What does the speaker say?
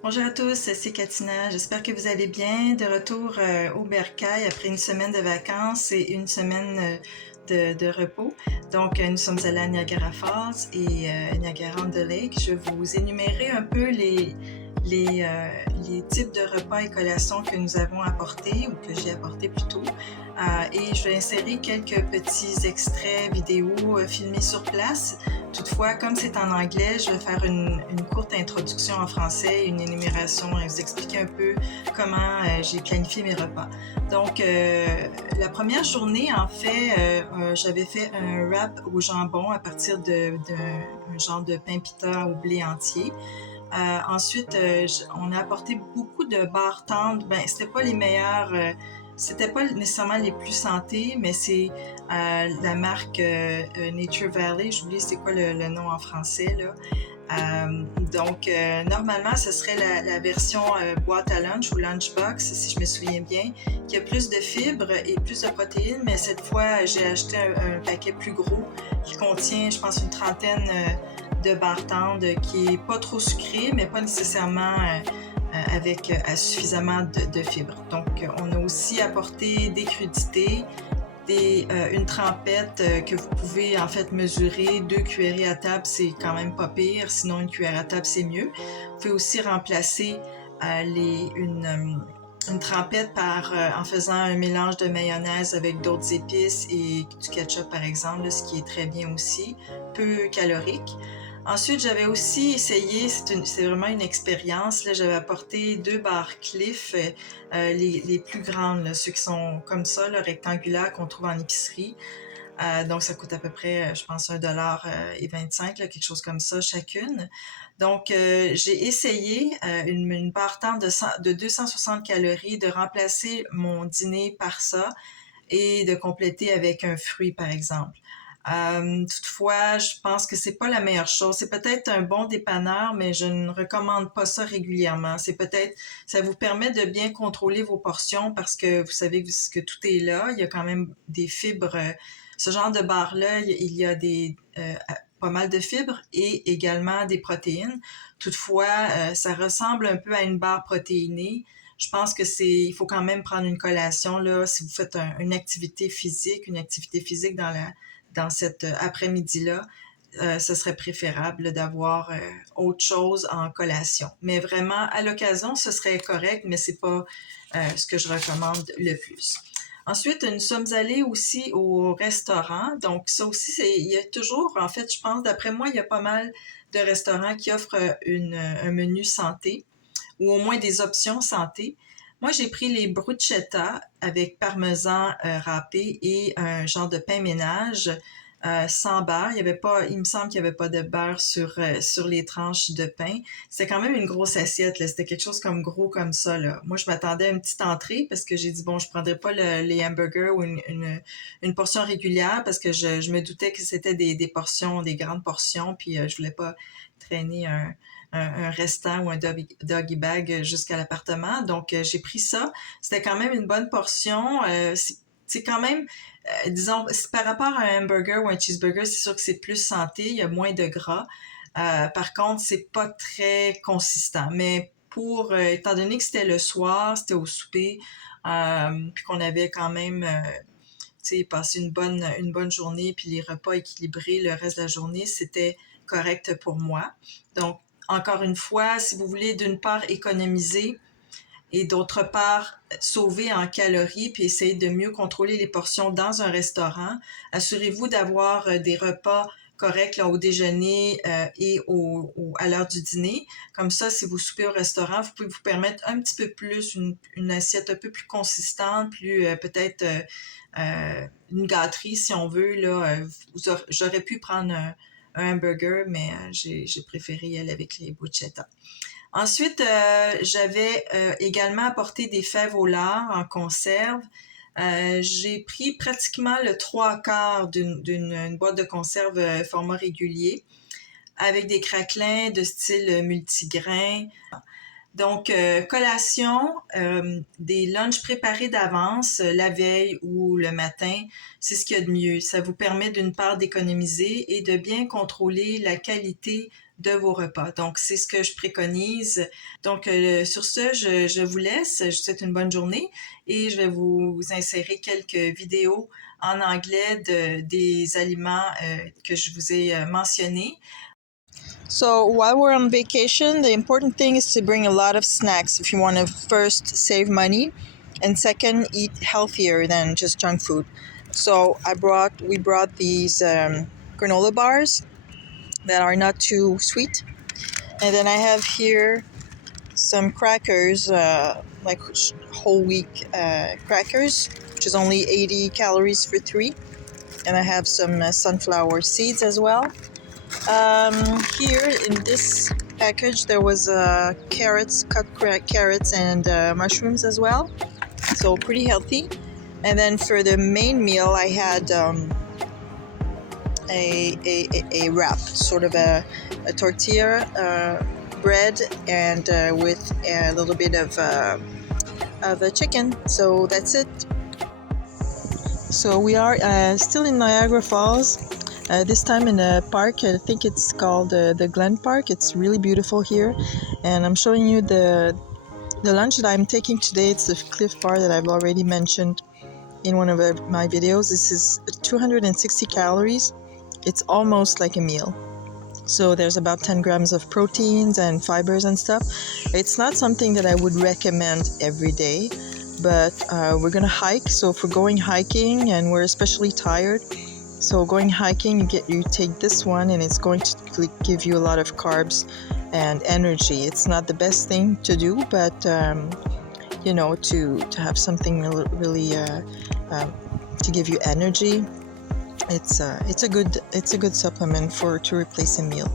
Bonjour à tous, c'est Katina. J'espère que vous allez bien. De retour au Bercail après une semaine de vacances et une semaine de repos. Donc, nous sommes allés à Niagara Falls et Niagara on the Lake. Je vais vous énumérer un peu les, euh, les types de repas et collations que nous avons apportés ou que j'ai apportés plutôt. Et je vais insérer quelques petits extraits vidéo filmés sur place. Toutefois, comme c'est en anglais, je vais faire une courte introduction en français, une énumération et vous expliquer un peu comment j'ai planifié mes repas. Donc, la première journée, en fait, j'avais fait un wrap au jambon à partir d'un genre de pain pita au blé entier. Ensuite, on a apporté beaucoup de barres tendres. Ben, c'était pas nécessairement les plus santé, mais c'est la marque Nature Valley. J'oublie c'est quoi le nom en français là. Normalement, ce serait la version boîte à lunch ou lunchbox, si je me souviens bien, qui a plus de fibres et plus de protéines, mais cette fois, j'ai acheté un paquet plus gros qui contient, je pense, une trentaine de barres tendres qui est pas trop sucré, mais pas nécessairement avec suffisamment de fibres. Donc, on a aussi apporté des crudités, une trempette que vous pouvez en fait mesurer 2 cuillerées à table, c'est quand même pas pire, sinon une cuillère à table c'est mieux. Vous pouvez aussi remplacer une trempette en faisant un mélange de mayonnaise avec d'autres épices et du ketchup par exemple, là, ce qui est très bien aussi, peu calorique. Ensuite, j'avais aussi essayé, c'est vraiment une expérience, là, j'avais apporté 2 barres Cliff, les plus grandes, là, ceux qui sont comme ça, là, rectangulaires qu'on trouve en épicerie. Donc, ça coûte à peu près, je pense, 1,25 $ quelque chose comme ça chacune. Donc, j'ai essayé une barre tendre de 260 calories, de remplacer mon dîner par ça et de compléter avec un fruit, par exemple. Toutefois, je pense que c'est pas la meilleure chose. C'est peut-être un bon dépanneur, mais je ne recommande pas ça régulièrement. Ça vous permet de bien contrôler vos portions parce que vous savez que tout est là. Il y a quand même des fibres. Ce genre de barre-là, il y a pas mal de fibres et également des protéines. Toutefois, ça ressemble un peu à une barre protéinée. Je pense que il faut quand même prendre une collation là si vous faites une activité physique dans cet après-midi-là. Ce serait préférable d'avoir autre chose en collation. Mais vraiment, à l'occasion, ce serait correct, mais c'est pas ce que je recommande le plus. Ensuite, nous sommes allés aussi au restaurant. Donc, ça aussi, il y a toujours, en fait, je pense, d'après moi, il y a pas mal de restaurants qui offrent un menu santé ou au moins des options santé. Moi, j'ai pris les bruschetta avec parmesan râpé et un genre de pain ménage sans beurre. Il me semble qu'il n'y avait pas de beurre sur les tranches de pain. C'était quand même une grosse assiette, là. C'était quelque chose comme gros comme ça, là. Moi, je m'attendais à une petite entrée parce que j'ai dit, bon, je prendrais pas les hamburgers ou une portion régulière parce que je me doutais que c'était des portions, des grandes portions, puis je voulais pas traîner un restant ou un doggy bag jusqu'à l'appartement. Donc, j'ai pris ça. C'était quand même une bonne portion. C'est quand même, disons, par rapport à un hamburger ou un cheeseburger, c'est sûr que c'est plus santé, il y a moins de gras. Par contre, c'est pas très consistant. Mais étant donné que c'était le soir, c'était au souper, puis qu'on avait quand même, passé une bonne journée, puis les repas équilibrés le reste de la journée, c'était correct pour moi. Donc, encore une fois, si vous voulez d'une part économiser et d'autre part sauver en calories puis essayer de mieux contrôler les portions dans un restaurant, assurez-vous d'avoir des repas corrects là, au déjeuner et à l'heure du dîner. Comme ça, si vous soupez au restaurant, vous pouvez vous permettre un petit peu plus, une assiette un peu plus consistante, plus peut-être une gâterie si on veut. Là, j'aurais pu prendre un hamburger, mais j'ai préféré y aller avec les bruschetta. Ensuite, j'avais également apporté des fèves au lard en conserve. J'ai pris pratiquement le 3/4 d'une boîte de conserve format régulier avec des craquelins de style multigrain. Donc, collation, des lunchs préparés d'avance la veille ou le matin, c'est ce qu'il y a de mieux. Ça vous permet d'une part d'économiser et de bien contrôler la qualité de vos repas. Donc, c'est ce que je préconise. Donc, sur ce, je vous laisse. Je vous souhaite une bonne journée et je vais vous insérer quelques vidéos en anglais des aliments que je vous ai mentionnés. So while we're on vacation, the important thing is to bring a lot of snacks if you want to first save money and second eat healthier than just junk food. So we brought these granola bars that are not too sweet, and then I have here some crackers, like whole wheat crackers, which is only 80 calories for 3, and I have some sunflower seeds as well. Here in this package there was carrots, cut carrots and mushrooms as well, so pretty healthy. And then for the main meal I had a wrap, sort of a tortilla bread and with a little bit of a chicken. So that's it. So we are still in Niagara Falls. This time in a park, I think it's called the Glen Park. It's really beautiful here, and I'm showing you the lunch that I'm taking today. It's the Cliff Bar that I've already mentioned in one of my videos. This is 260 calories. It's almost like a meal. So there's about 10 grams of proteins and fibers and stuff. It's not something that I would recommend every day, but we're gonna hike. So if we're going hiking and we're especially tired, so going hiking, you take this one, and it's going to give you a lot of carbs and energy. It's not the best thing to do, but you know, to have something really to give you energy, it's a good supplement to replace a meal.